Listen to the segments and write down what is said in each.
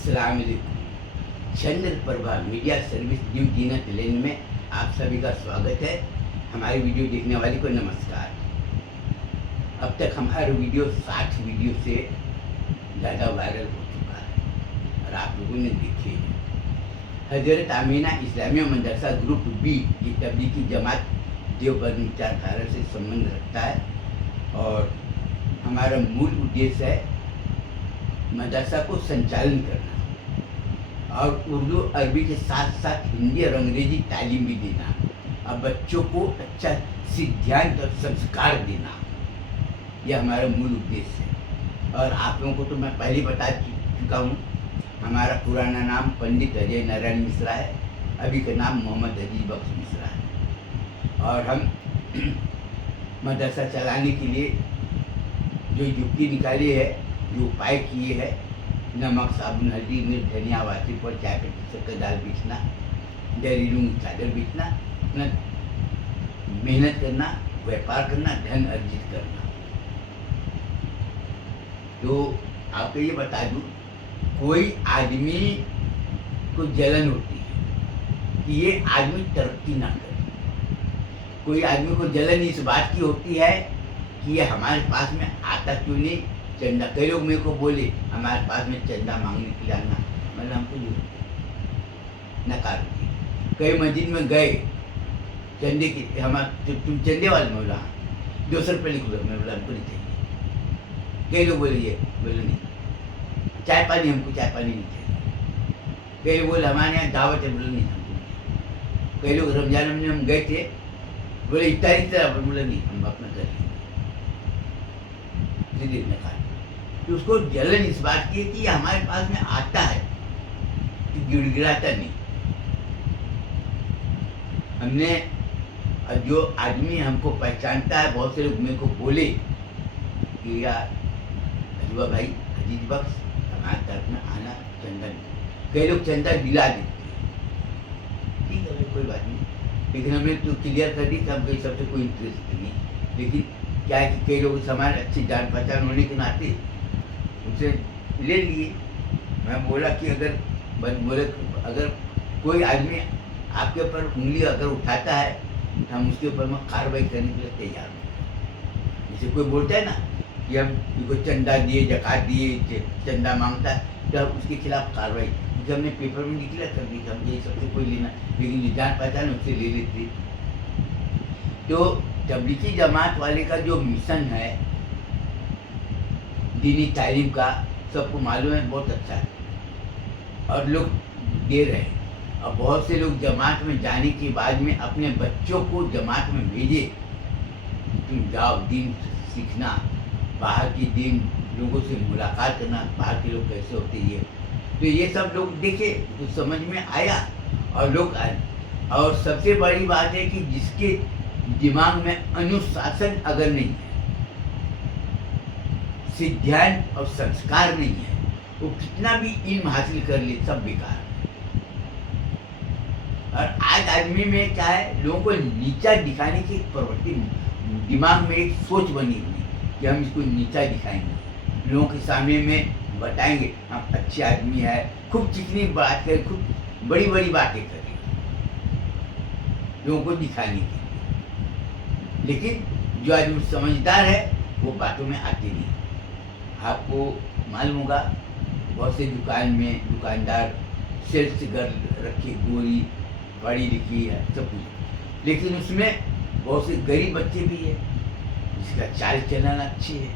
अस्सलाम वालेकुम। चंद्र Prabha media service new जीनत लेन में आप सभी का स्वागत है। हमारी वीडियो देखने वाले को नमस्कार। अब तक हमारा वीडियो 60 वीडियो से ज़्यादा वायरल हो चुका है और आप लोगों ने देखे हैं। हजरत आमीना इस्लामिया मदरसा ग्रुप बी ये तबलीगी जमात देवबंद विचारधारा से संबंध रखता है और हमारा मूल उद्देश्य है मदरसा को संचालन करना और उर्दू अरबी के साथ साथ हिंदी और अंग्रेजी तालीम भी देना और बच्चों को अच्छा सिद्धांत और संस्कार देना, यह हमारा मूल उद्देश्य है। और आप लोगों को तो मैं पहले बता चुका हूँ, हमारा पुराना नाम पंडित अजय नारायण मिश्रा है, अभी का नाम मोहम्मद अजीज बख्श मिश्रा है। और हम मदरसा चलाने के लिए जो युक्ति निकाली है, जो उपाय किए हैं, नमक साबुन हल्दी मिर्च धनिया वाटी पर चाय पत्ती शक्कर दाल बेचना, घरेलू चादर बेचना, अपना मेहनत करना, व्यापार करना, धन अर्जित करना। तो आपको ये बता दूँ, कोई आदमी को जलन होती है कि ये आदमी तरक्की ना करे। कोई आदमी को जलन इस बात की होती है कि ये हमारे पास में आता क्यों नहीं, चंदा। कई लोग मेरे को बोले हमारे पास में चंदा मांगने के लिए आना, मतलब हमको नकार दिया। कई मस्जिद में गए चंदे की, हमारे तुम चंदे वाले में बोला 200 रुपये लिख लो, मैं बोला हमको नहीं चाहिए। कई लोग बोले ये, बोले नहीं। चाय पानी, हमको चाय पानी नहीं चाहिए। कई लोग बोले हमारे यहाँ दावत है, बोले नहीं हमको नहीं। कई लोग रमजान में हम गए थे, बोले इफ्तारी तरह, बोले नहीं हम अपना कर लेंगे, नकार। तो उसको जलन इस बात की है कि हमारे पास में आता है कि गिड़गिड़ाता नहीं। हमने जो आदमी हमको पहचानता है, बहुत से लोग मेरे को बोले कि यार अजूबा भाई अजीज बख्श हमारे तरफ में आना, चंदा। कई लोग चंदा दिला देते हैं, ठीक है भाई कोई बात नहीं, लेकिन हमने तो क्लियर कर दी कि हमको इस सबसे कोई इंटरेस्ट नहीं। लेकिन क्या है कि कई लोग समाज अच्छी जान पहचान होने के नाते उनसे ले लिए। मैं बोला कि अगर कोई आदमी आपके ऊपर उंगली अगर उठाता है तो हम उसके ऊपर में कार्रवाई करने के लिए तैयार हैं। जैसे कोई बोलता है ना कि हम इनको चंदा दिए, जकात दिए, चंदा मांगता है, तो उसके खिलाफ कार्रवाई, क्योंकि हमने पेपर में डिक्लेयर कर दी कि हम ये सबसे कोई लेना, लेकिन जो जान पहचान उससे ले लेते। तो तबलीगी जमात वाले का जो मिशन है दीनी तालीम का, सबको मालूम है, बहुत अच्छा है और लोग दे रहे हैं। और बहुत से लोग जमात में जाने के बाद में अपने बच्चों को जमात में भेजे, तुम जाओ दीन सीखना, बाहर की दीन लोगों से मुलाकात करना, बाहर के लोग कैसे होते हैं। तो ये सब लोग देखे तो समझ में आया और लोग आए। और सबसे बड़ी बात है कि जिसके दिमाग में अनुशासन अगर नहीं है, सिद्धांत और संस्कार नहीं है, वो कितना भी इल्म हासिल कर ले सब बेकार है। और आज आदमी में क्या है, लोगों को नीचा दिखाने की प्रवृत्ति, दिमाग में एक सोच बनी हुई कि हम इसको नीचा दिखाएंगे, लोगों के सामने में बताएंगे हम अच्छे आदमी है, खूब चिकनी बात करें, खूब बड़ी बड़ी बातें करें लोगों को दिखाने के लिए। लेकिन जो आदमी समझदार है वो बातों में आते नहीं। आपको मालूम होगा बहुत से दुकान में दुकानदार सेल्स गर्ल रखी, गोरी पढ़ी लिखी है सब कुछ, लेकिन उसमें बहुत से गरीब बच्चे भी है जिसका चाल चलन अच्छी है।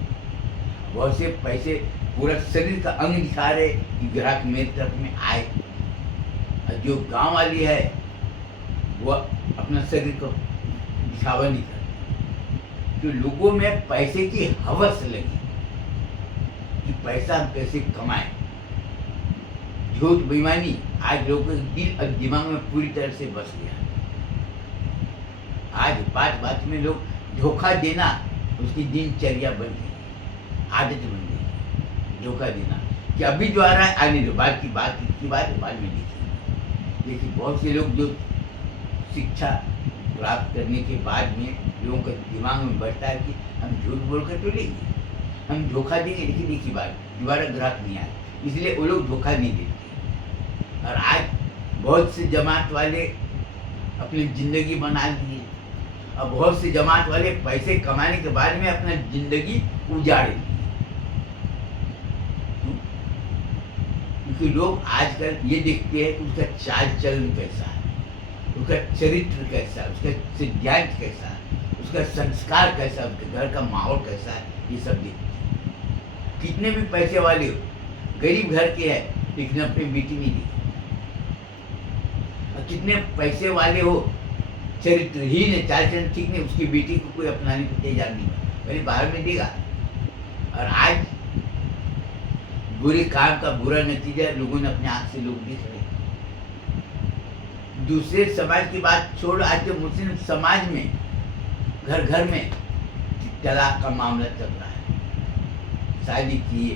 बहुत से पैसे पूरा शरीर का अंग दिखा रहे कि ग्राहक मेरी तरफ में आए। और जो गांव वाली है वो अपना शरीर को दिखावा नहीं करती। तो लोगों में पैसे की हवस लगी कि पैसा हम कैसे कमाएं। झूठ बेईमानी आज लोगों के दिल और दिमाग में पूरी तरह से बस गया। आज बात बात में लोग धोखा देना उसकी दिनचर्या बन गई, आदत बन गई धोखा देना, कि अभी जो आ रहा है आने दो, बाद की बात बाद में देखेंगे। लेकिन बहुत से लोग जो शिक्षा प्राप्त करने के बाद में लोगों के दिमाग में बढ़ता है कि हम झूठ बोल कर तो लेंगे, हम धोखा देंगे लेकिन एक ही बार दोबारा ग्राहक नहीं आए, इसलिए वो लोग धोखा नहीं देते। और आज बहुत से जमात वाले अपनी ज़िंदगी बना लिए और बहुत से जमात वाले पैसे कमाने के बाद में अपना ज़िंदगी उजाड़ लिए। क्योंकि लोग आजकल ये देखते हैं कि उसका चाल चलन कैसा है, उसका चरित्र कैसा है, उसका सिद्धांत कैसा है, उसका संस्कार कैसा है, उसके घर का माहौल कैसा है, ये सब देखते हैं। कितने भी पैसे वाले हो, गरीब घर के हैं लेकिन अपनी बेटी नहीं दी, और कितने पैसे वाले हो, चरित्रहीन है, चाल चलन ठीक नहीं, उसकी बेटी को कोई अपनाने को तैयार नहीं है, पहले बाहर में देगा। और आज बुरे काम का बुरा नतीजा लोगों ने अपने आँख से लोग देख रहे हैं। दूसरे समाज की बात छोड़, आज तो मुस्लिम समाज में घर घर में तलाक का मामला चल रहा है। शादी किए,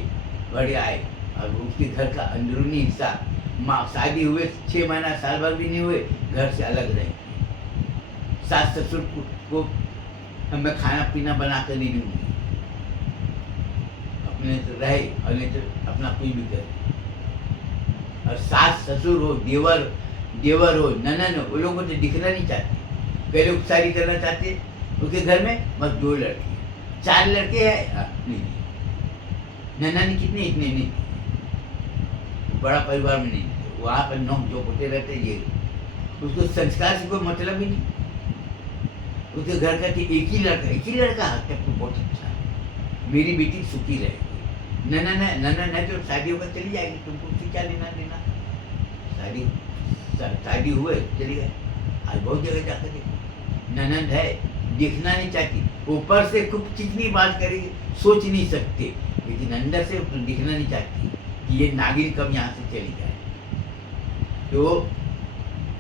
बड़े आए और उसके घर का अंदरूनी हिस्सा, माँ शादी हुए 6 महीना साल भर भी नहीं हुए, घर से अलग रहे। सास ससुर को मैं खाना पीना बना कर नहीं दूँगी, अपने तो रहे और नहीं तो अपना कोई भी करे। और सास ससुर हो, देवर हो, ननन हो, वो लोगों को तो दिखना नहीं चाहते। पहले उपसारी करना चाहते, उसके घर में बस 2 लड़के, 4 लड़के हैं नहीं, ननन कितने इतने नहीं, बड़ा परिवार में नहीं, वहाँ पर नोक झोंक होते रहते। ये उसको संस्कार से कोई मतलब ही नहीं। उसके घर का कि एक ही लड़का तब तो बहुत अच्छा है, मेरी बेटी सुखी रहेगी। ननन है तो शादी होकर चली जाएगी, तुमको उससे क्या लेना देना। शादी हुए चली गए। आज बहुत जगह जाकर देखो, ननद है, देखना नहीं चाहती, ऊपर से खूब चिकनी बात करेगी, सोच नहीं सकते, लेकिन अंदर से तो दिखना नहीं चाहती कि ये नागिन कब यहाँ से चली जाए। तो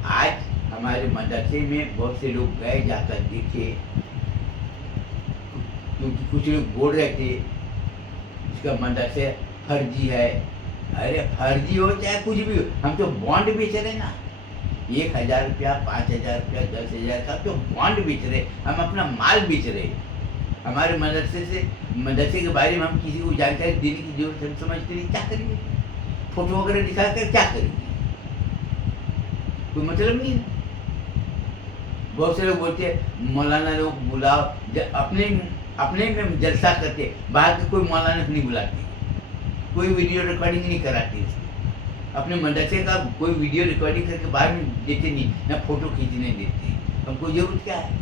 आज हमारे मदरसे में बहुत से लोग गए, जाकर देखे, क्योंकि कुछ लोग बोल रहे थे इसका मदरसे फर्जी है। अरे फर्जी हो चाहे कुछ भी हो, हम तो बॉन्ड बेच रहे ना, 1000 रुपया, 5000 रुपया, 10,000 का तो बॉन्ड बेच रहे, हम अपना माल बेच रहे। हमारे मदरसे के बारे में हम किसी को जानकारी देने की जरूरत हम समझते नहीं, क्या करेंगे? फोटो वगैरह दिखा कर क्या करेंगे? कोई मतलब नहीं है। बहुत से लोग बोलते हैं मौलाना लोग बुलाओ, अपने में जलसा करते, बाहर के कोई मौलाना नहीं बुलाते, कोई वीडियो रिकॉर्डिंग नहीं कराते, अपने मदरसे का कोई वीडियो रिकॉर्डिंग करके बाहर में देते नहीं, ना फोटो खींचने देते। हमको जरूरत क्या है?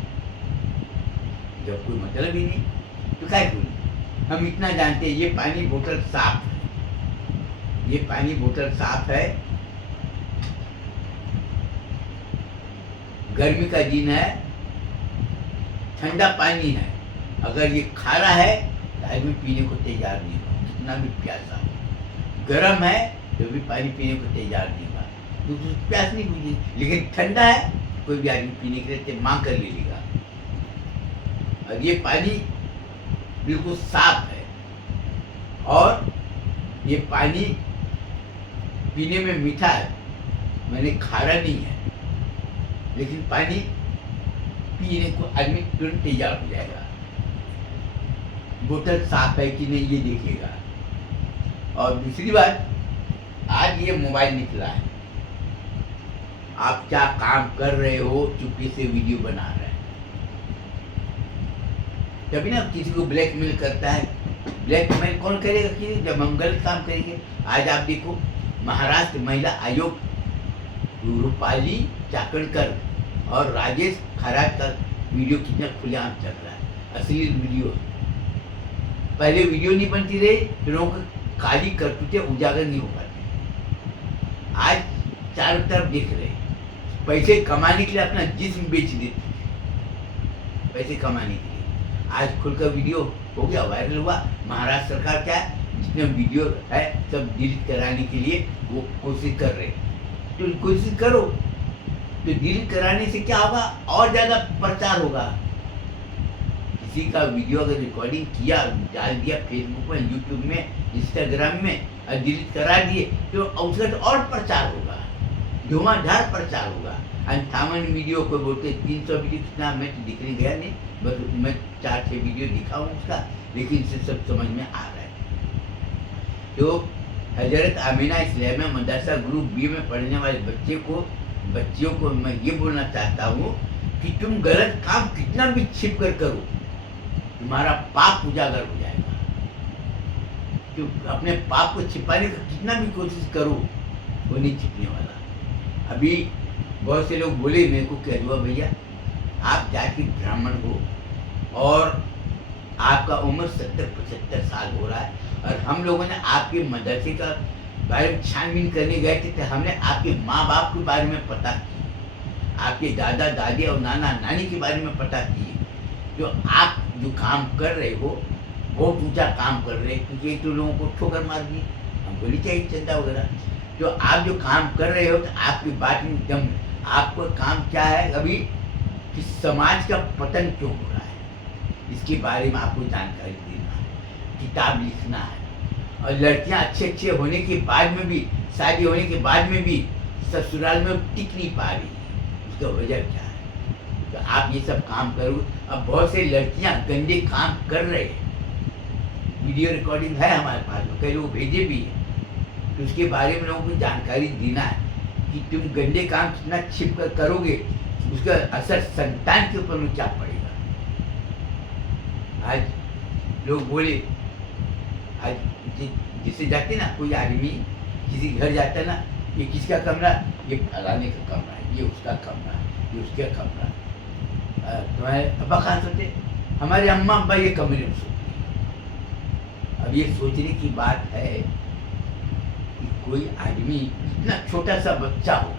जब कोई मतलब ही नहीं तो क्या करें? हम इतना जानते हैं, ये पानी बोतल साफ है, ये पानी बोतल साफ है, गर्मी का दिन है, ठंडा पानी है, अगर ये खारा है तो आदमी पीने को तैयार नहीं होगा, कितना भी प्यासा हो। गर्म है तो भी पानी पीने को तैयार नहीं होगा, तो प्यास नहीं बुझेगी। लेकिन ठंडा है, कोई भी आदमी पीने के लिए मांग कर ले लेगा। और ये पानी बिल्कुल साफ है, और ये पानी पीने में मीठा है, मैंने खारा नहीं है, लेकिन पानी पीने को आदमी तुरंत तैयार हो जाएगा। बोतल साफ है कि नहीं ये देखेगा। और दूसरी बात, आज ये मोबाइल निकला है, आप क्या काम कर रहे हो, चुपके से वीडियो बना रहे हैं, तभी ना किसी को ब्लैकमेल करता है। ब्लैकमेल कौन करेगा? कि जब हम गलत काम करेंगे। आज आप देखो, महाराष्ट्र महिला आयोग, रूपाली चाकणकर और राजेश खराट का वीडियो कितना खुलेआम चल रहा है, अश्लील वीडियो। पहले वीडियो नहीं बनती रही, फिर लोगों को काली करतूतें उजागर नहीं हो पाती। आज चारों तरफ देख रहे, पैसे कमाने के लिए अपना जिस्म बेच देते, पैसे कमाने के लिए। आज खुलकर वीडियो हो गया, वायरल हुआ। महाराष्ट्र सरकार क्या है, जितने वीडियो है सब डिलीट कराने के लिए वो कोशिश कर रहे। तो कोशिश करो, तो डिलीट कराने से क्या होगा? और ज़्यादा प्रचार होगा। किसी का वीडियो अगर रिकॉर्डिंग किया, डाल दिया फेसबुक में, यूट्यूब में, इंस्टाग्राम में, और डिलीट करा दिए, तो उसका तो और प्रचार होगा, धुआंधार प्रचार होगा। 58 वीडियो को बोलते 300 वीडियो कितना मैं तो दिखने गया नहीं, बस मैं 4-6 वीडियो दिखा हूँ उसका, लेकिन इससे सब समझ में आ रहा है। तो हजरत आमीना इस्लामिया मदरसा ग्रुप बी में पढ़ने वाले बच्चियों को मैं ये बोलना चाहता हूँ कि तुम गलत काम कितना भी छिप कर करो, तुम्हारा पाप उजागर हो जाएगा। तुम अपने पाप को छिपाने का कितना भी कोशिश करो, वो नहीं छिपने वाला। अभी बहुत से लोग बोले मेरे को, कह हुआ भैया आप जाति ब्राह्मण हो और आपका उम्र 70-75 साल हो रहा है, और हम लोगों ने आपके मदरसे का बारे में छानबीन करने गए थे, तो हमने आपके माँ बाप के बारे में पता की, आपके दादा दादी और नाना नानी के बारे में पता की। जो आप जो काम कर रहे हो बहुत ऊंचा काम कर रहे हैं, क्योंकि तो लोगों को ठोकर मार दी, हमको नहीं चाहिए चंदा वगैरह। जो आप जो काम कर रहे हो, तो आपकी बात में दम, आपका काम क्या है अभी कि समाज का पतन क्यों हो रहा है, इसके बारे में आपको जानकारी देना है, किताब लिखना है। और लड़कियां अच्छे होने के बाद में भी, शादी होने के बाद में भी ससुराल में टिक नहीं पा रही, उसका वजह क्या है? तो आप ये सब काम करो। अब बहुत से लड़कियां गंदे काम कर रहे हैं, वीडियो रिकॉर्डिंग है हमारे पास में, कई लोग भेजे भी हैं, तो उसके बारे में लोगों को जानकारी देना है कि तुम गंदे काम कितना छिप कर करोगे, उसका असर संतान के ऊपर में क्या पड़ेगा। आज लोग बोले, आज जिसे जाते ना, कोई आदमी किसी घर जाता ना, ये किसका कमरा, ये फलाने का कमरा है, ये उसका कमरा, ये उसका कमरा। तुम्हारे अब्बा कहाँ सोते? हमारे अम्मा अब्बा ये कमरे में सोते। अब ये सोचने की बात है कि कोई आदमी, इतना छोटा सा बच्चा हो,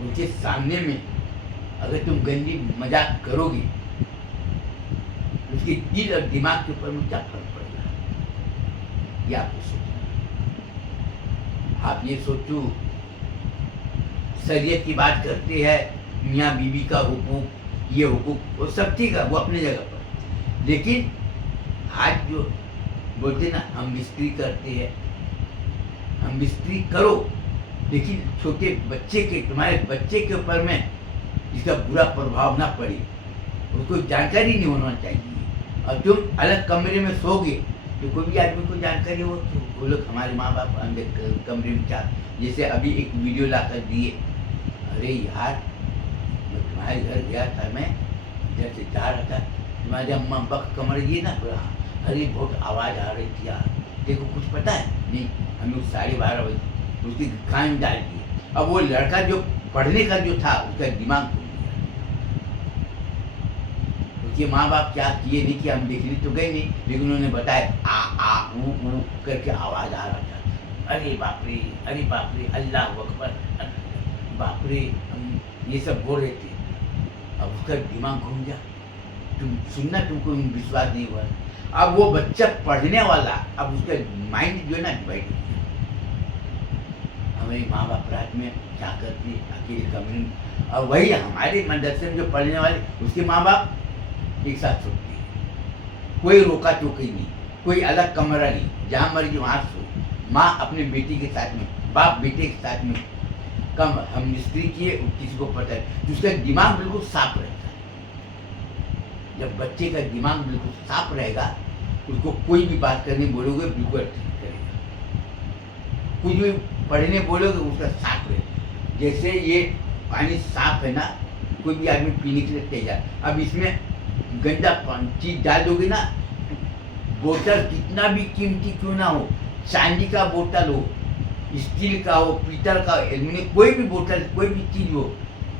उनके सामने में अगर तुम गंदी मजाक करोगे, उसके दिल और दिमाग के ऊपर में क्या फर्क पड़ेगा, ये आपको सोचना। आप ये सोचो, शरीयत की बात करते हैं, मियाँ बीवी का हुकूक, ये हुकूक, वो सब ठीक है, वो अपनी जगह पर। लेकिन आज जो बोलते ना, हम मिस्त्री करते हैं, हम मिस्त्री करो, लेकिन छोटे बच्चे के, तुम्हारे बच्चे के ऊपर में इसका बुरा प्रभाव ना पड़े, उसको जानकारी नहीं होना चाहिए। और तुम अलग कमरे में सोगे तो कोई भी आदमी को जानकारी हो, तो वो लोग हमारे माँ बाप अंदर कमरे में क्या, जैसे अभी एक वीडियो ला कर दिए, अरे यार मैं तुम्हारे घर गया था, मैं इधर से जा रहा था, तुम्हारे अम्मा अब्बा का कमरा ये ना, अरे बहुत आवाज़ आ रही थी यार, देखो कुछ पता है नहीं, हम लोग 12:30 बजे उसकी कान में डाल दिए। अब वो लड़का जो पढ़ने का जो था, उसका दिमाग खुल गया। उसके माँ बाप क्या किए नहीं किया हम देखने तो गए नहीं, लेकिन उन्होंने बताया आ आ ऊ करके आवाज़ आ रहा था। अरे बाप रे, अरे बाप रे, अल्लाह अकबर, बाप रे, हम ये सब बोल रहे थे। अब उसका दिमाग घूम गया, तुम सुनना, तुमको विश्वास नहीं हुआ। अब वो बच्चा पढ़ने वाला, अब उसका माइंड जो है ना डिवाइड हो गया। हमारे माँ बाप रात में क्या करते, अकेले कमरे में, और वही हमारे मदरसे में जो पढ़ने वाले, उसके माँ बाप एक साथ सोते हैं, कोई रोका टोकी नहीं, कोई अलग कमरा नहीं, जहाँ मर्जी वहाँ सो। माँ अपने बेटी के साथ में, बाप बेटे के साथ में। कम हम मिस्त्री किए, किसी को पता है, उसका दिमाग बिल्कुल साफ रहता है। जब बच्चे का दिमाग बिल्कुल साफ रहेगा, उसको कोई भी बात करने बोलोगे बिल्कुल ठीक करेगा, कुछ भी पढ़ने बोलोगे उसका साफ रहेगा। जैसे ये पानी साफ है ना, कोई भी आदमी पीने के लिए तैयार। अब इसमें गंदा चीज डाल दोगे ना, बोतल कितना भी कीमती क्यों ना हो, चांदी का बोतल हो, स्टील का हो, पीतल का, एल्यूमिनियम, कोई भी बोतल, कोई भी चीज हो,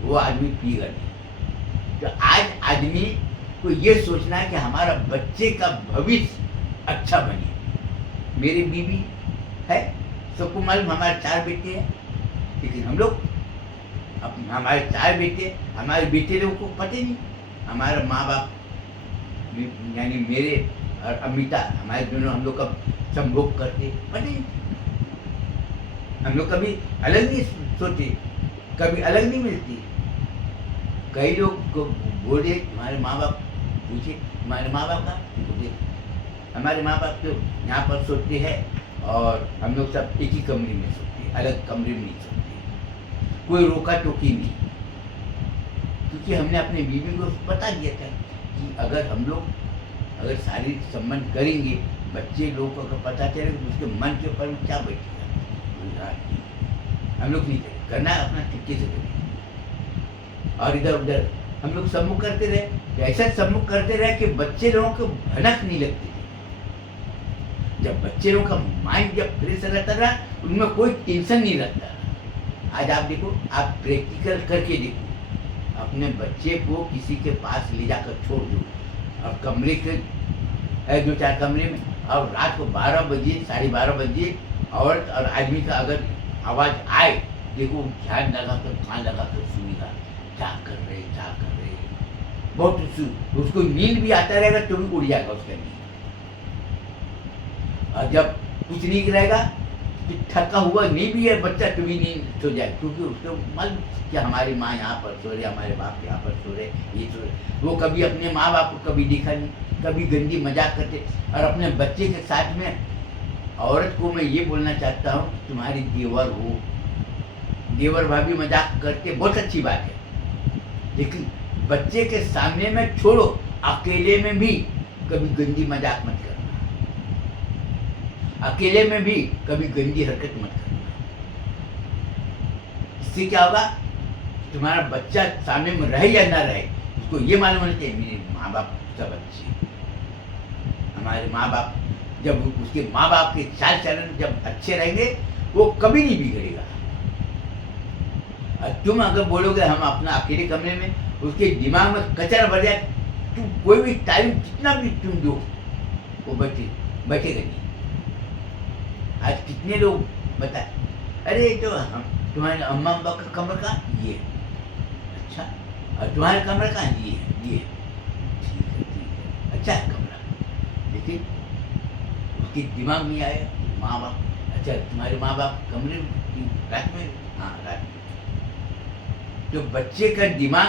वो आदमी पीगा नहीं। तो आज आदमी को ये सोचना है कि हमारा बच्चे का भविष्य अच्छा बने। मेरी बीवी है, सबको मालूम, हमारे 4 बेटे हैं, लेकिन हम लोग, अब हमारे 4 बेटे, हमारे बेटे लोगों को पता नहीं, हमारे माँ बाप यानी मेरे और अमिता, हमारे दोनों, हम लोग कब संभोग करते पता नहीं। हम लोग कभी अलग नहीं सोचे, कभी अलग नहीं मिलती। कई लोग बोले, हमारे माँ बाप पूछे, हमारे माँ बाप का बोले, हमारे माँ बाप तो यहाँ पर सोते हैं और हम लोग सब एक ही कमरे में सोते हैं, अलग कमरे में नहीं सोते। कोई रोका टोकी नहीं, क्योंकि हमने अपने बीवी को बता दिया था कि अगर हम लोग अगर शारीरिक संबंध करेंगे, बच्चे लोग को अगर पता चले तो उसके मन के ऊपर क्या बैठेगा, हम लोग नहीं करें, करना है अपना चुपके से करें। और इधर उधर हम लोग सम्मुख करते रहे, तो ऐसा सम्मुख करते रहे कि बच्चे लोगों को भनक नहीं लगती थी। जब बच्चे लोगों का माइंड जब फ्रेश रहता था, उनमें कोई टेंशन नहीं रहता। आज आप देखो, आप प्रैक्टिकल करके देखो, अपने बच्चे को किसी के पास ले जाकर छोड़ दो और कमरे के 2-4 कमरे में, और रात को 12 बजे 12:30 बजे औरत और आदमी का अगर आवाज़ आए, देखो ध्यान लगा कर कान लगा कर सुनेगा, क्या कर रहे क्या कर रहे, बहुत उसको नींद भी आता रहेगा तो भी उड़ जाएगा उसका नींद। और जब कुछ नहीं रहेगा तो थका हुआ नहीं भी है बच्चा तो भी नींद सो जाए, क्योंकि उसको मालूम कि हमारी माँ यहाँ पर सो रहे, हमारे बाप यहाँ पर सो रहे, ये सो रहे। वो कभी अपने माँ बाप को कभी देखा नहीं, कभी गंदी मजाक करते। और अपने बच्चे के साथ में औरत को मैं ये बोलना चाहता हूँ, तुम्हारी देवर हो, देवर भाभी मजाक करते बहुत अच्छी बात है, लेकिन बच्चे के सामने में छोड़ो, अकेले में भी कभी गंदी मजाक मत करना, अकेले में भी कभी गंदी हरकत मत करना। इससे क्या होगा, तुम्हारा बच्चा सामने में रहे या ना रहे, उसको ये मालूम होना चाहिए मेरे माँ बाप सब अच्छे, हमारे माँ बाप, जब उसके माँ बाप के चाल चलन जब अच्छे रहेंगे वो कभी नहीं बिगड़ेगा। और तुम अगर बोलोगे हम अपना अकेले कमरे में, उसके दिमाग में कचरा भर जाए, तुम कोई भी टाइम कितना भी तुम दो वो बैठेगा नहीं। आज कितने लोग बताए, अरे तो हम तुम्हारे अम्मा अब्बा का कमरा कहाँ, ये अच्छा, और तुम्हारे कमरा कहाँ, ये ठीक है अच्छा है कमरा, लेकिन उसके दिमाग में आया माँ बाप, अच्छा तुम्हारे माँ बाप कमरे में रात में, हाँ रात में, तो बच्चे का दिमाग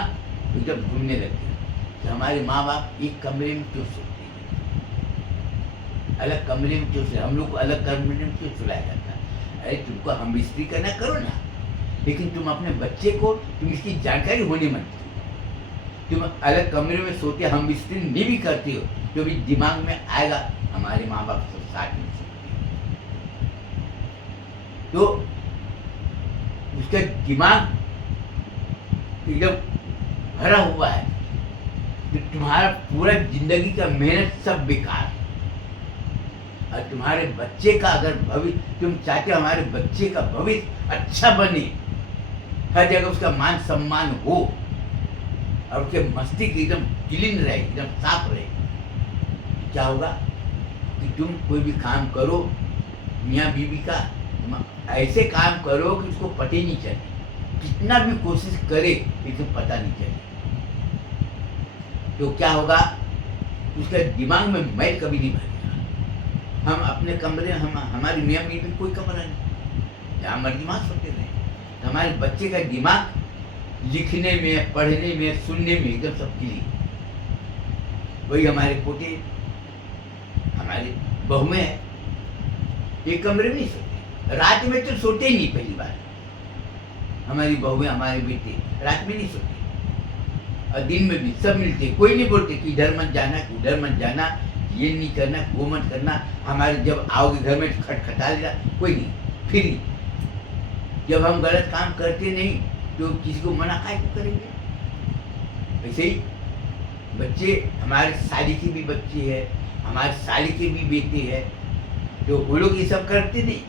जब घूमने लगते तो हमारे माँ बाप एक कमरे में क्यों सोते हैं, अलग कमरे में क्यों सोते, हम लोग को अलग कमरे में क्यों सुलाया जाता है। अरे तुमको हम बिस्तरी करना करो ना, लेकिन तुम अपने बच्चे को तुम इसकी जानकारी होने मत दो। तुम अलग कमरे में सोते हम बिस्तरी नहीं भी करते हो तो भी दिमाग में आएगा हमारे माँ बाप सब साथ में सोते हैं, तो उसका दिमाग एकदम भरा हुआ है, तो तुम्हारा पूरा जिंदगी का मेहनत सब बेकार। और तुम्हारे बच्चे का अगर भविष्य, तुम चाहते हो हमारे बच्चे का भविष्य अच्छा बने, हर जगह उसका मान सम्मान हो और उसके मस्तिष्क एकदम क्लीन रहे, एकदम साफ रहे, क्या होगा कि तुम कोई भी काम करो मियाँ बीवी का, तुम ऐसे काम करो कि उसको पता ही नहीं चले, कितना भी कोशिश करे लेकिन पता नहीं चले, तो क्या होगा, उसका दिमाग में मैल कभी नहीं भरेगा। हम अपने कमरे, हम हमारी मियाँ बीवी कोई कमरा नहीं, जहाँ मर्जी वहाँ सोते रहे, तो हमारे बच्चे का दिमाग लिखने में, पढ़ने में, सुनने में एकदम सब क्लीन। वही हमारे पोते, हमारे बहू में है, एक कमरे में नहीं सोते, रात में तो सोते ही नहीं। पहली बार हमारी बहुएं, हमारे बेटे रात में नहीं सोते, और दिन में भी सब मिलते, कोई नहीं बोलते कि इधर मत जाना, उधर मत जाना, ये नहीं करना, वो मत करना। हमारे जब आओगे घर में खटखटा लेना, कोई नहीं, फिर जब हम गलत काम करते नहीं तो किसी को मना काहे को करेंगे। वैसे ही बच्चे, हमारे साली के भी बच्चे हैं, हमारे साली के भी बेटे हैं, तो वो लोग ये सब करते नहीं,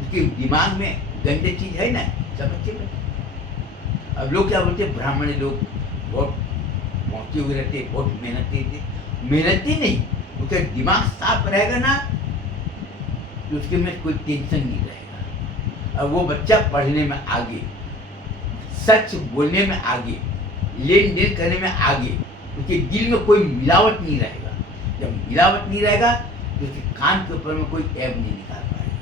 उसके दिमाग में गंदे चीज है ना, सब बच्चे में। अब लोग क्या बोलते हैं, ब्राह्मण लोग बहुत पहुंचे हुए रहते, बहुत मेहनती थे, मेहनती नहीं, उसका दिमाग साफ रहेगा ना तो उसके में कोई टेंशन नहीं रहेगा। अब वो बच्चा पढ़ने में आगे, सच बोलने में आगे, लेन देन करने में आगे, उसके दिल में कोई मिलावट नहीं रहेगा। जब मिलावट नहीं रहेगा तो उसके कान के ऊपर में कोई ऐब नहीं निकाल पाएगा।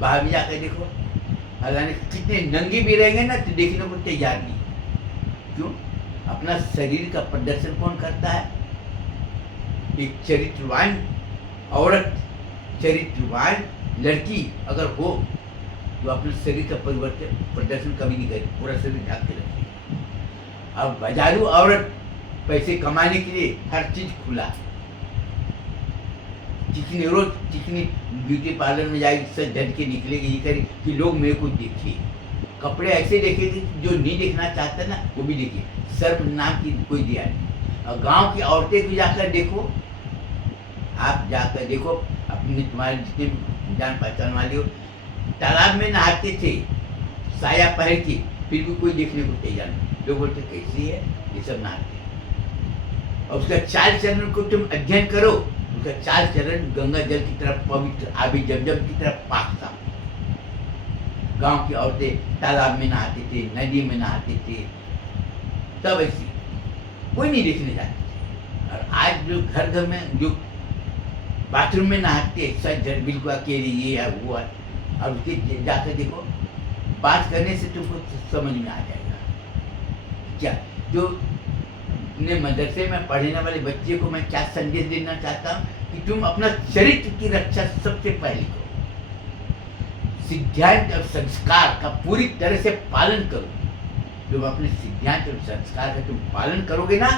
बाहर भी जाकर देखो, अगर कितने नंगे भी रहेंगे ना तो देखने को तैयार नहीं। क्यों? अपना शरीर का प्रदर्शन कौन करता है? एक चरित्रवान औरत, चरित्रवान लड़की अगर हो वो अपने शरीर का प्रदर्शन कभी नहीं करे, पूरा शरीर ढक के रखती है। अब बाजारू औरत पैसे कमाने के लिए हर चीज खुला, चिकनी रोज चिकनी ब्यूटी पार्लर में जाएगी, सच ढक के निकलेगी, ये करे कि लोग मेरे को देखे, कपड़े ऐसे देखेगी जो नहीं देखना चाहता ना वो भी देखिए, शर्म नाम की कोई दिया नहीं। और गांव की औरतें भी जाकर देखो, आप जाकर देखो, अपने तुम्हारे जितने भी जान पहचान वाले हो, तालाब में नहाते थे साया पहन के, फिर भी कोई देखने को तैयार नहीं। लोग बोलते कैसी है, ये सब नहाते। और उसका चाल चलन को तुम अध्ययन करो, उसका चाल चलन गंगा जल की तरफ पवित्र, आबी जमजम की तरफ पाक था। गांव की औरतें तालाब में नहाते थे, नदी में नहाते थे, तब ऐसी कोई नहीं देखने जाते थे। और आज जो घर घर में जो बाथरूम में नहाते सच बिल्कुल अकेले ये है वो है, और उसके जाकर देखो, बात करने से तुमको समझ में आ जाएगा क्या। जो अपने मदरसे में पढ़ने वाले बच्चे को मैं क्या संदेश देना चाहता हूँ कि तुम अपना चरित्र की रक्षा सबसे पहले करो, सिद्धांत और संस्कार का पूरी तरह से पालन करो। तुम अपने सिद्धांत और संस्कार का तुम पालन करोगे ना,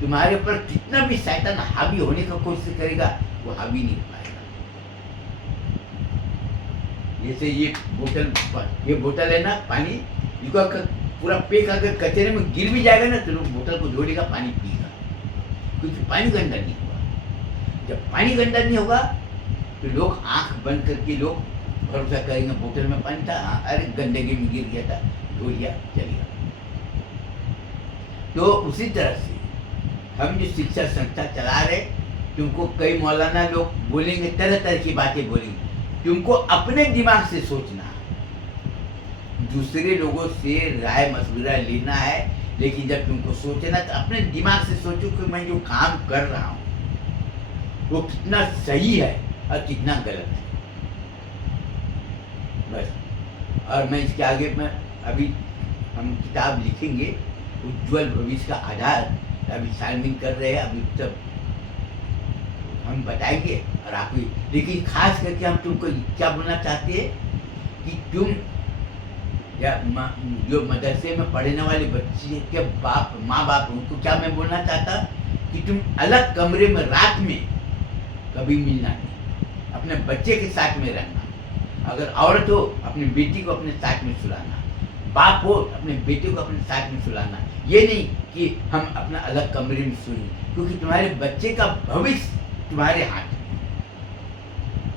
तुम्हारे ऊपर कितना भी शैतान हावी होने का कोशिश करेगा वो हावी नहीं हो पाएगा। जैसे ये बोतल है ना पानी, इसको पूरा पैक अगर कचरे में गिर भी जाएगा ना तो लोग बोतल को जोड़ेगा, पानी पिएगा, क्योंकि पानी गंदा नहीं हुआ। जब पानी गंदा नहीं होगा तो लोग आंख बंद करके लोग भरोसा करेंगे, बोतल में पानी था, अरे गंदगी में गिर गया था, धो लिया चलेगा। तो उसी तरह से हम जो शिक्षा संस्था चला रहे, तुमको कई मौलाना लोग बोलेंगे, तरह तरह की बातें बोलेंगे, तुमको अपने दिमाग से सोचना, दूसरे लोगों से राय मशवरा लेना है, लेकिन जब तुमको सोचना तो अपने दिमाग से सोचो कि मैं जो काम कर रहा हूँ वो कितना सही है और कितना गलत है, बस। और मैं इसके आगे में अभी हम किताब लिखेंगे, उज्ज्वल भविष्य का आधार, अभी छानबीन कर रहे हैं, अभी तब हम बताएंगे और आप भी। लेकिन खास करके हम तुमको क्या बोलना चाहते हैं कि तुम या जो मदरसे में पढ़ने वाले बच्चे के माँ बाप, उनको क्या मैं बोलना चाहता कि तुम अलग कमरे में रात में कभी मिलना नहीं, अपने बच्चे के साथ में रहना। अगर औरत हो अपनी बेटी को अपने साथ में सुलाना, बाप हो अपने बेटे को अपने साथ में सुलाना। ये नहीं कि हम अपना अलग कमरे में सोएं, क्योंकि तुम्हारे बच्चे का भविष्य तुम्हारे हाथ में।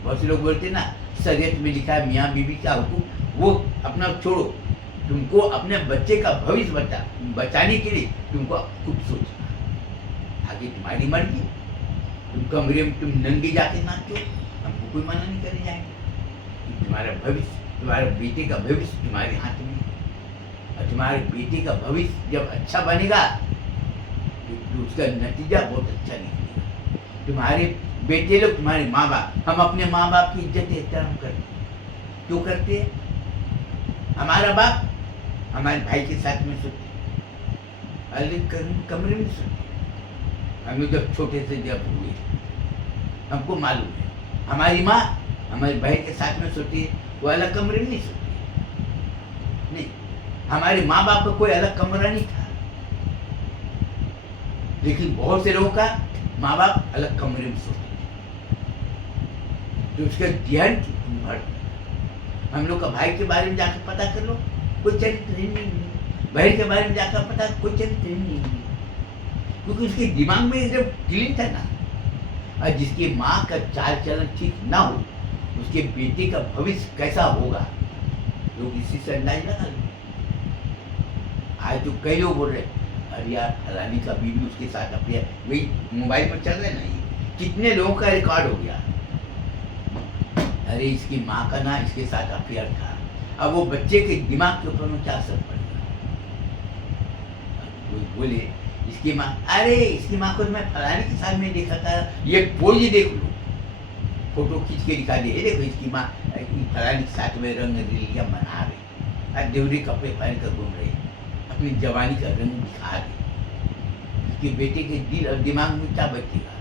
बहुत से लोग बोलते ना शरीयत में लिखा है मियाँ बीबी का हुक्म, वो अपना छोड़ो, तुमको अपने बच्चे का भविष्य बचाने के लिए तुमको खुद सोचना। आगे तुम्हारी मर्जी, तुम कमरे में तुम नंगे जाके नाचो, हमको कोई मना नहीं करे जाएगा। तुम्हारा भविष्य, तुम्हारे बेटे का भविष्य तुम्हारे हाथ में, और तुम्हारे बेटे का भविष्य जब अच्छा बनेगा तो उसका नतीजा बहुत अच्छा निकलेगा। तुम्हारे बेटे लोग, तुम्हारे माँ बाप, हम अपने माँ बाप की इज्जत एहतराम करते हैं, क्यों करते हैं? हमारा बाप हमारे भाई के साथ में सोते, अलग कमरे में सोते। हम लोग जब छोटे से जब हुए हमको मालूम है, हमारी माँ हमारे भाई के साथ में सोती है, वो अलग कमरे में नहीं सोती। नहीं, हमारे माँ बाप का कोई अलग कमरा नहीं था, लेकिन बहुत से लोगों का माँ बाप अलग कमरे में सोते थे, तो उसका ध्यान बढ़ता। हम लोग का भाई के बारे में जाकर पता कर लो, कोई चरित्र नहीं है। बहन के बारे में जाकर पता, कोई चरित्र नहीं है, क्योंकि उसके दिमाग में जब क्लीन था ना। और जिसकी माँ का चाल चलन ठीक ना हो, उसके बेटे का भविष्य कैसा होगा, लोग इसी से अंदाज लगा लो। आज तो कई लोग बोल रहे अरे यार फलानी का बीवी उसके साथ अफेयर, वही मोबाइल पर चल रहे ना, ये कितने लोगों का रिकॉर्ड हो गया, अरे इसकी माँ का ना इसके साथ अफेयर था। अब वो बच्चे के दिमाग के ऊपर में क्या असर पड़ेगा? कोई बोले इसकी माँ, अरे इसकी माँ को मैं फलाने के साथ में देखा था, ये पोज देख लो, फोटो खींच के दिखा दे, देखो इसकी माँ फलाने के साथ में रंग रिलिया मना रही, आज देवरी कपड़े पहन कर घूम रही, अपनी जवानी का रंग दिखा रही। उसके बेटे के दिल और दिमाग में क्या बचेगा?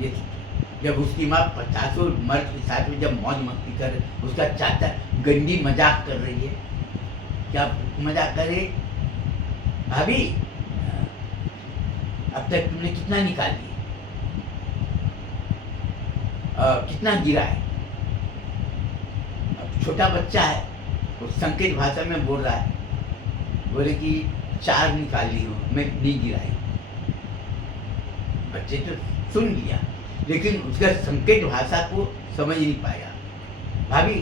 ये जब उसकी माँ 50 मर्द के साथ में जब मौज मस्ती कर, उसका चाचा गंदी मजाक कर रही है। क्या मजाक करे? भाभी अब तक तुमने कितना निकाल लिया, कितना गिरा है? अब छोटा बच्चा है, वो संकेत भाषा में बोल रहा है, बोले कि 4 निकाल ली हूँ, मैं नहीं गिराई। बच्चे तो सुन लिया, लेकिन उसका संकेत भाषा को समझ नहीं पाया। भाभी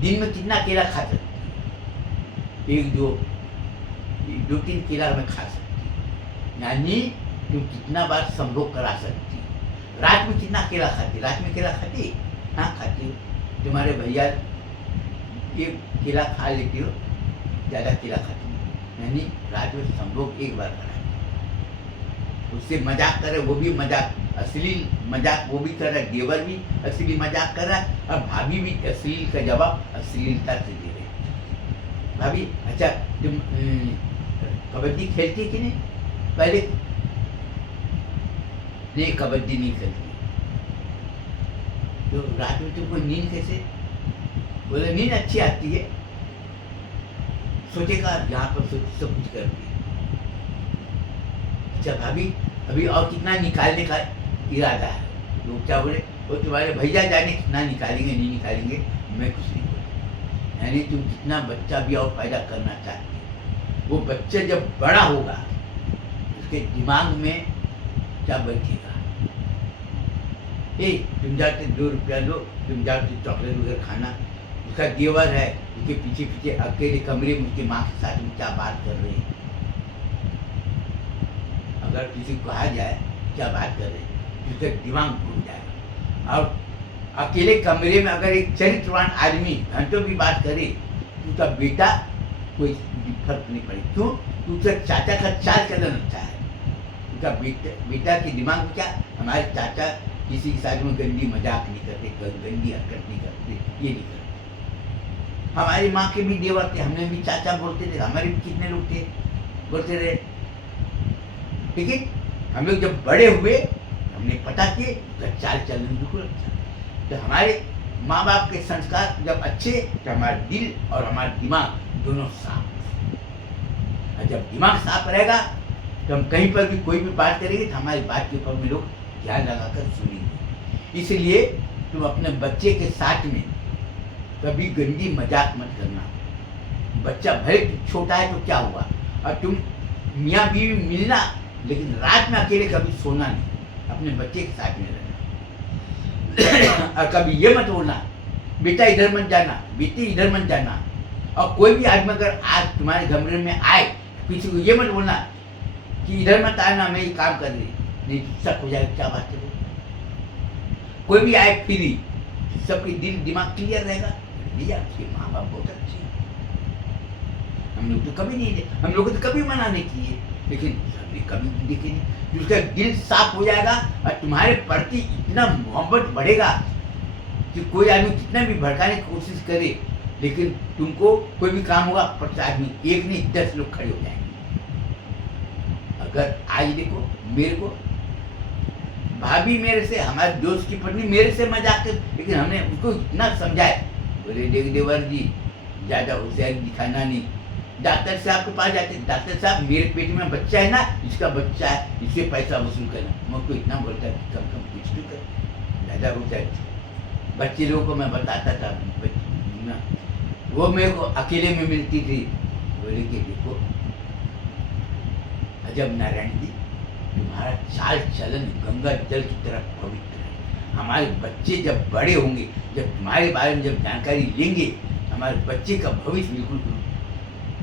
दिन में कितना केला खा सकती है? 2-3 केला में खा सकती है, यानी तुम कितना बार संभोग करा सकती? रात में कितना केला खाती? रात में केला खाती? हाँ खाती हो। तुम्हारे भैया 1 केला खा लेती हो, ज़्यादा केला खाती हो, यानी रात में संभोग 1 बार करा। उससे मजाक करे, वो भी मजाक, अश्लील मजाक वो भी कर रहा है, देवर भी अश्लील मजाक कर रहा है, और भाभी भी अश्लील का जवाब अश्लीलता से दे रहे हैं। भाभी अच्छा तुम कबड्डी खेलती कि नहीं? पहले नहीं, कबड्डी नहीं खेलती। तो रात में तुमको नींद कैसे? बोले नींद अच्छी आती है, सोचेगा यहाँ पर सब कुछ कर दिया। अच्छा भाभी अभी और कितना निकालने का इरादा है? लोग क्या बोले? वो तुम्हारे भैया जाने कितना निकालेंगे नहीं निकालेंगे, मैं कुछ नहीं बोलूँ। यानी तुम कितना बच्चा भी और पैदा करना चाहते हो, वो बच्चा जब बड़ा होगा उसके दिमाग में क्या बैठेगा? तुम जाते 2 रुपया लो, तुम जाते चॉकलेट वगैरह खाना। उसका देवर है, उसके पीछे पीछे अकेले कमरे में उसकी माँ के साथ में क्या बात कर रहे हैं? अगर किसी को कहा जाए क्या बात कर रहे हैं, उसका दिमाग घूम जाएगा। और अकेले कमरे में अगर एक चरित्रवान आदमी घंटों भी बात करे, उसका बेटा कोई फर्क नहीं पड़े। क्यों? उसका चाचा का चाल चलन अच्छा है। उसका बेटा के दिमाग में क्या, हमारे चाचा किसी के साथ में गंदी मजाक नहीं करते, गंदी हरकत नहीं करते, ये नहीं करते। हमारी माँ के भी देवर थे, हमने भी चाचा बोलते थे, हमारे भी कितने लोग थे बोलते रहे। लेकिन हम लोग जब बड़े हुए हमने पता किए चाल चलन बिल्कुल अच्छा। तो हमारे माँ बाप के संस्कार जब अच्छे तो हमारा दिल और हमारा दिमाग दोनों साफ। और जब दिमाग साफ रहेगा तो हम कहीं पर भी कोई भी बात करेंगे तो हमारी बात के ऊपर में लोग ध्यान लगाकर सुनेंगे। इसलिए तुम अपने बच्चे के साथ में कभी गंदी मजाक मत करना। बच्चा भले छोटा है तो क्या हुआ, और तुम मियाँ बीवी मिलना, लेकिन रात में अकेले कभी सोना नहीं, अपने बच्चे के साथ में रहना। और कभी ये मत बोलना बेटा इधर मत जाना, बेटी इधर मत जाना। और कोई भी आदमी अगर आज तुम्हारे कमरे में आए, किसी को ये मत बोलना कि इधर मत आना, मैं ये काम कर रही, नहीं शक हो जाएगा क्या बात करो। कोई भी आए फ्री, सबके दिल दिमाग क्लियर रहेगा, भैया उसके माँ बाप बहुत अच्छे हैं। हम लोग तो कभी नहीं, हम लोग तो कभी मना नहीं किए, लेकिन हमने कभी देखे नहीं। उसका दिल साफ हो जाएगा और तुम्हारे प्रति इतना मोहब्बत बढ़ेगा कि कोई आदमी कितना भी भड़काने की कोशिश करे, लेकिन तुमको कोई भी काम होगा 50 आदमी, 1 नहीं 10 लोग खड़े हो जाएंगे। अगर आज देखो मेरे को भाभी मेरे से, हमारे दोस्त की पत्नी मेरे से मजाक कर, लेकिन हमने उसको इतना समझाया, बोले देवर जी ज़्यादा होशियारी दिखाना नहीं। डॉक्टर साहब के पास जाते, डॉक्टर साहब मेरे पेट में बच्चा है ना, इसका बच्चा है, इससे पैसा वसूल करना। मुझको इतना बोलता है कि कम कुछ भी कर, ज़्यादा होता है। बच्चे लोगों को मैं बताता था, वो मेरे को अकेले में मिलती थी, बोले कि देखो अजब नारायण जी, तुम्हारा चाल चलन गंगा जल की तरह पवित्र है। हमारे बच्चे जब बड़े होंगे, जब तुम्हारे बारे में जब जानकारी लेंगे, हमारे बच्चे का भविष्य बिल्कुल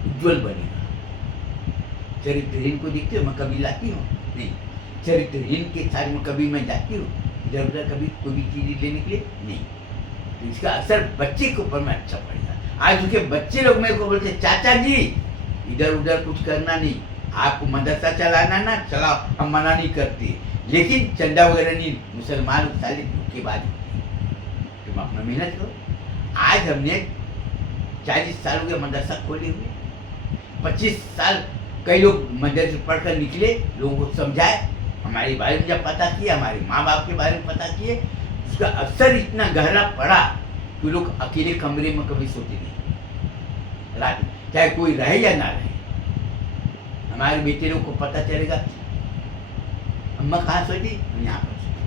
उज्ज्वल बनेगा। चरित्रहीन को देखते हो, मैं कभी लाती हूँ नहीं, चरित्रहीन के साथ में कभी मैं जाती हूँ इधर उधर, कभी कोई भी चीज़ लेने के लिए नहीं। तो इसका असर बच्चे के ऊपर में अच्छा पड़ेगा। आज उसके बच्चे लोग मेरे को बोलते चाचा जी इधर उधर कुछ करना नहीं, आपको मदरसा चलाना ना चलाओ, हम मना नहीं करते, लेकिन चंदा वगैरह नहीं, मुसलमान साले धोखेबाज, तुम अपना मेहनत करो। आज हमने 40 साल हो गए मदरसा खोले हुए, 25 साल कई लोग मदरसे पढ़कर निकले, लोगों को समझाए, हमारे बारे में जब पता किए, हमारे माँ बाप के बारे में पता किए, उसका असर इतना गहरा पड़ा कि लोग अकेले कमरे में कभी सोते नहीं रात में, चाहे कोई रहे या ना रहे। हमारे बेटे लोग को पता चलेगा, अम्मा कहाँ सोती, हम यहाँ पर सोते,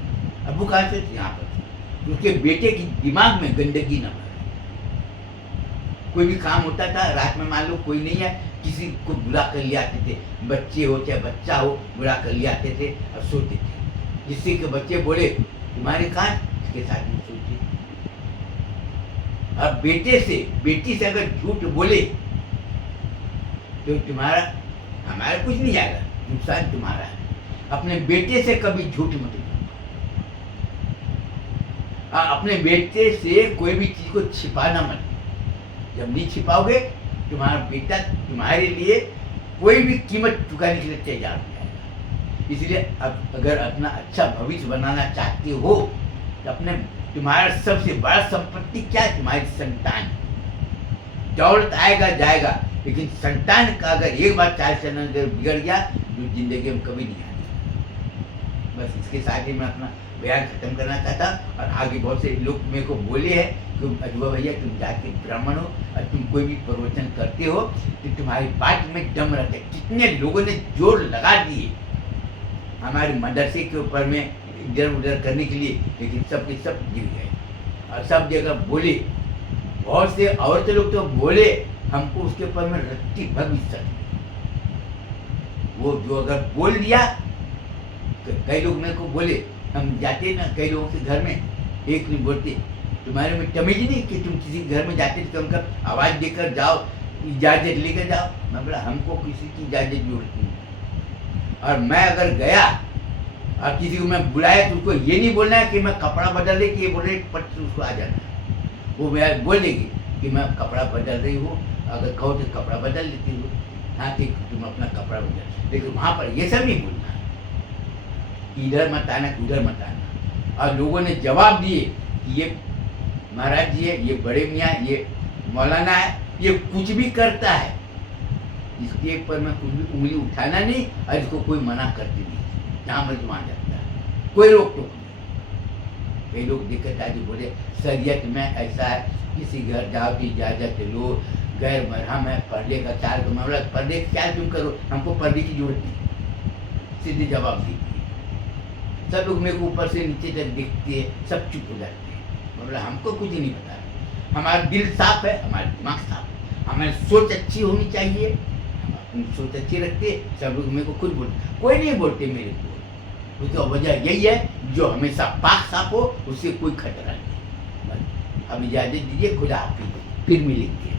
अब्बू कहाँ सोती, यहाँ पर सोते। उसके बेटे की दिमाग में गंदगी न भरे। कोई भी काम होता था रात में, मान लो कोई नहीं है, किसी को बुला कर ले आते थे, बच्चे हो चाहे बच्चा हो, बुला कर ले आते थे और सोते थे, जिससे कि बच्चे बोले तुम्हारे कहाँ, इसके साथ में सोते। अब बेटी से अगर झूठ बोले तो तुम्हारा, हमारा कुछ नहीं जाएगा, नुकसान तुम्हारा है। अपने बेटे से कभी झूठ मत बोलो। अपने बेटे से कोई भी चीज को छिपाना मत। जब नहीं छिपाओगे, तुम्हारा बेटा तुम्हारे लिए कोई भी कीमत चुकाने के लिए तैयार हो जाएगा। इसलिए अब अगर अपना अच्छा भविष्य बनाना चाहते हो तो अपने, तुम्हारा सबसे बड़ा संपत्ति क्या है, तुम्हारी संतान। दौलत आएगा जाएगा, लेकिन संतान का अगर एक बार चाल चलन अगर बिगड़ गया तो जिंदगी में कभी नहीं आएगी। बस इसके साथ ही मैं अपना बयान खत्म करना चाहता। और आगे बहुत से लोग मेरे को बोले हैं कि अजूबा भैया तुम जाके ब्राह्मण हो और तुम कोई भी प्रवचन करते हो तो तुम्हारी बात में दम रहता है। कितने लोगों ने जोर लगा दिए हमारे मदरसे के ऊपर में इधर उधर करने के लिए, लेकिन सब के सब गिर गए और सब जगह बोले। बहुत से औरत लोग तो बोले हमको उसके ऊपर में रत्ती भर विश्वास। वो जो अगर बोल दिया तो कई लोग मेरे को बोले, हम जाते ना कई लोगों के घर में, एक नहीं बोलते तुम्हारे में तमीज नहीं कि तुम किसी घर में जाते तो उनका आवाज़ देकर जाओ, इजाज़त लेकर जाओ। मैं बोला हमको किसी की इजाज़त की जरूरत नहीं। और मैं अगर गया और किसी को मैं बुलाया तो उसको ये नहीं बोलना है कि मैं कपड़ा बदल रही, कि ये बोल रही पट से उसको आ जाना। वो मैं बोल देगी कि मैं कपड़ा बदल रही हूँ, अगर कहो तो कपड़ा बदल लेती हूँ, हाँ ठीक तुम अपना कपड़ा बदल। लेकिन वहाँ पर ये सब नहीं बोलना है, इधर मत आना उधर मत आना। और लोगों ने जवाब दिए कि ये महाराज जी है, ये बड़े मियाँ, ये मौलाना है, ये कुछ भी करता है, इसके ऊपर मैं कुछ भी उंगली उठाना नहीं और इसको कोई मना करती नहीं, जहाँ मर्जी वहाँ जाता है, कोई रोक टोक नहीं। कई लोग दिक्कत आज बोले शरीयत में ऐसा है, किसी घर जाओ की इजाज़त लो, गैर मरहम है, पर्दे का ख्याल करो। मैं बोला पर्दे का ख्याल तुम करो, हमको पर्दे की जरूरत नहीं। सीधे जवाब दी। सब लोग मेरे को ऊपर से नीचे तक देखते हैं, सब चुप हो जाते हैं। मैं बोला हमको कुछ नहीं पता, हमारा दिल साफ है, हमारा दिमाग साफ है, हमारी सोच अच्छी होनी चाहिए, हम अपनी सोच अच्छी रखते। सब लोग मेरे को खुद बोलते, कोई नहीं बोलते मेरे को, उसका वजह यही है जो हमेशा पाक साफ हो, उससे कोई खतरा नहीं। अब इजाज़त दीजिए, खुदा हाफिज़, फिर मिलेंगे।